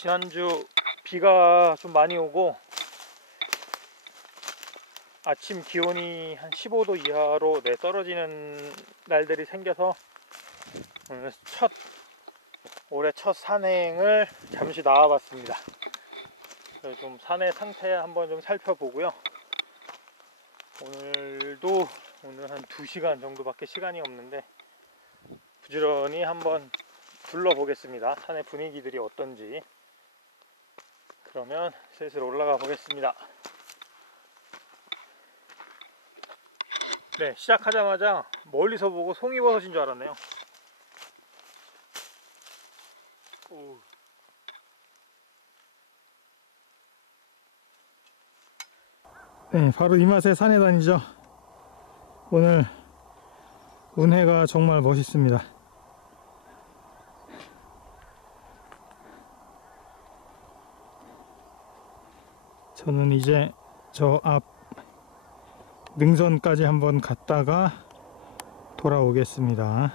지난주 비가 좀 많이 오고 아침 기온이 한 15도 이하로 네, 떨어지는 날들이 생겨서 첫 올해 첫 산행을 잠시 나와봤습니다. 좀 산의 상태 한번 좀 살펴보고요. 오늘도 오늘 한 2시간 정도밖에 시간이 없는데 부지런히 한번 둘러보겠습니다. 산의 분위기들이 어떤지. 그러면 슬슬 올라가 보겠습니다. 네, 시작하자마자 멀리서 보고 송이버섯인 줄 알았네요. 오. 네, 바로 이 맛에 산에 다니죠. 오늘 운해가 정말 멋있습니다. 저는 이제 저 앞 능선까지 한번 갔다가 돌아오겠습니다.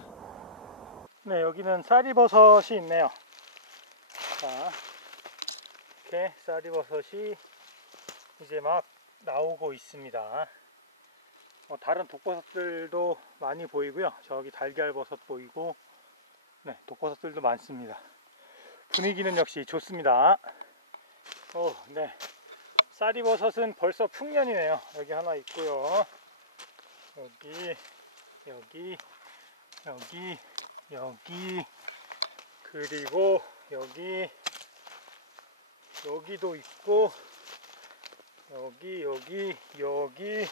네, 여기는 쌀이버섯이 있네요. 자, 이렇게 쌀이버섯이 이제 막 나오고 있습니다. 어, 다른 독버섯들도 많이 보이고요. 저기 달걀버섯 보이고, 네, 독버섯들도 많습니다. 분위기는 역시 좋습니다. 오, 네. 쌀이버섯은 벌써 풍년이네요. 여기 하나 있고요. 여기, 여기, 여기, 여기, 그리고 여기, 여기도 있고, 여기, 여기, 여기,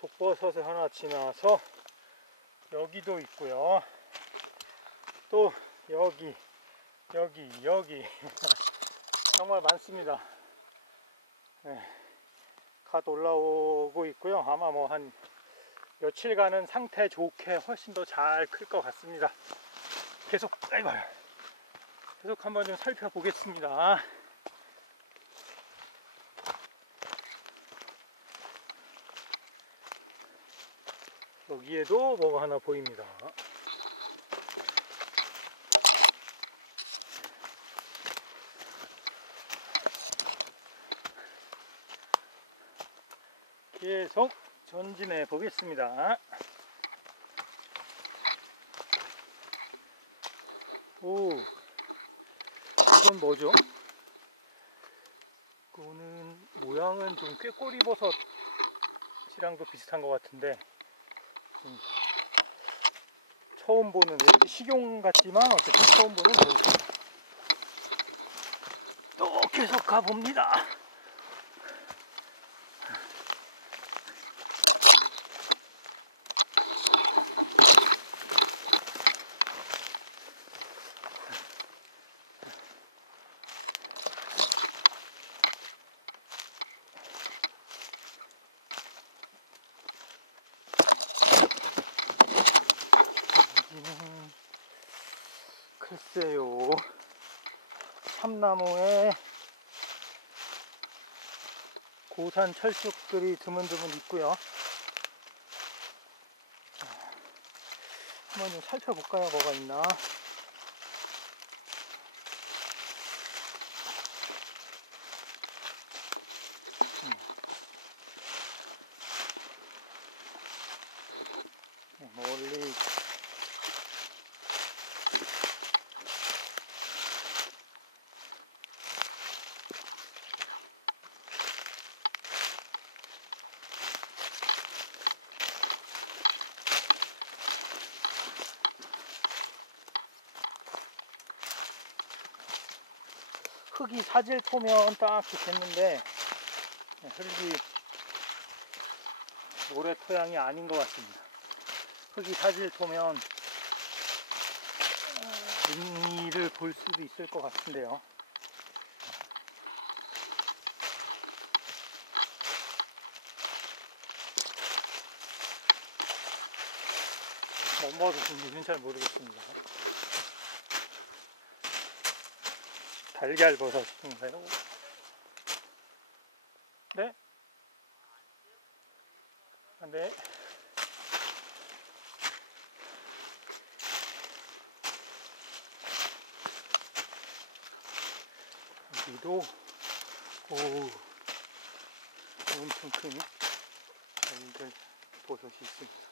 독버섯을 하나 지나서 여기도 있고요. 또 여기, 여기, 여기. 정말 많습니다. 네, 갓 올라오고 있고요. 아마 뭐 한 며칠간은 상태 좋게 훨씬 더 잘 클 것 같습니다. 계속, 아이고, 계속 한번 좀 살펴보겠습니다. 여기에도 뭐가 하나 보입니다. 계속 전진해 보겠습니다. 오, 이건 뭐죠? 이거는 모양은 좀 꾀꼬리 버섯이랑도 비슷한 것 같은데 음, 처음 보는 식용 같지만 어쨌든 처음 보는. 또 계속 가봅니다. 여기는 글쎄요. 참나무에 고산 철쭉들이 드문드문 있고요. 자, 한번 좀 살펴볼까요? 뭐가 있나? 음. 네, 멀리 흙이 사질 토면 딱 좋겠는데 네, 흙이 모래 토양이 아닌 것 같습니다. 흙이 사질 토면 능이를 볼 수도 있을 것 같은데요. 뭔버섯인지는 잘 모르겠습니다. 달걀 버섯인가요? 네? 아, 네. 여기도 오 엄청 큰 달걀 버섯이 있습니다.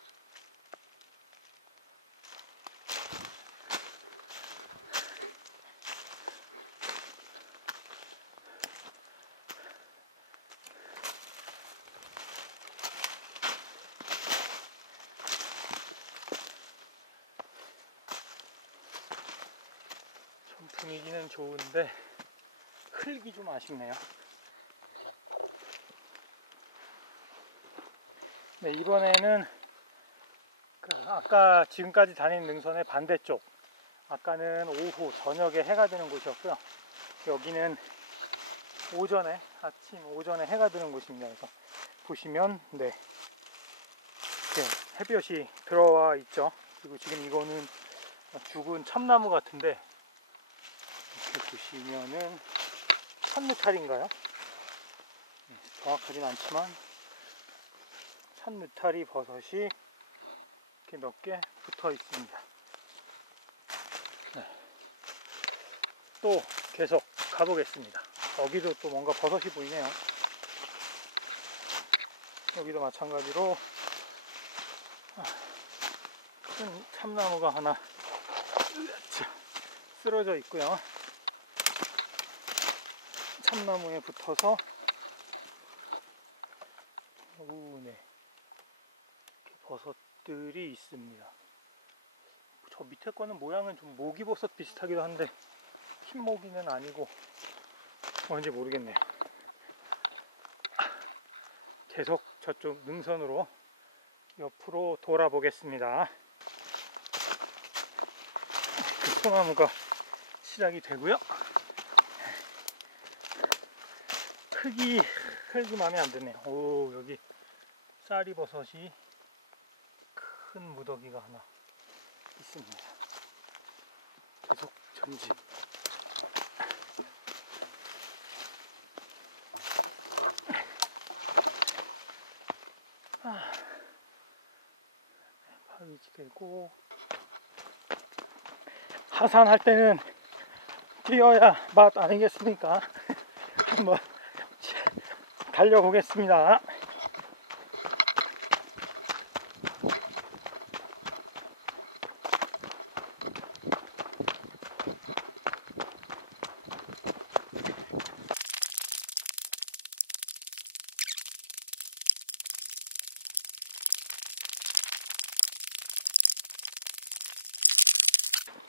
좀 분위기는 좋은데 흙이 좀 아쉽네요. 네, 이번에는 그 아까 지금까지 다닌 능선의 반대쪽 아까는 오후 저녁에 해가 드는 곳이었고요. 여기는 오전에 아침 오전에 해가 드는 곳입니다. 그래서 보시면 네 햇볕이 들어와 있죠. 그리고 지금 이거는 죽은 참나무 같은데 보시면은 산느탈인가요? 네, 정확하진 않지만 산느타리 버섯이 이렇게 몇 개 붙어 있습니다. 네. 또 계속 가보겠습니다. 여기도 또 뭔가 버섯이 보이네요. 여기도 마찬가지로 아, 큰 참나무가 하나 쓰러져 있고요. 참나무에 붙어서 오, 네. 이렇게 버섯들이 있습니다. 저 밑에 거는 모양은 좀 모기버섯 비슷하기도 한데 흰 모기는 아니고 뭔지 모르겠네요. 계속 저쪽 능선으로 옆으로 돌아보겠습니다. 그 소나무가 시작이 되고요. 흙이 흙이 마음에 안 드네요. 오 여기 쌀이 버섯이 큰 무더기가 하나 있습니다. 계속 전진. 아, 바위지대고 하산할 때는 뛰어야 맛 아니겠습니까? 한번 달려보겠습니다.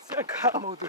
셀카 모드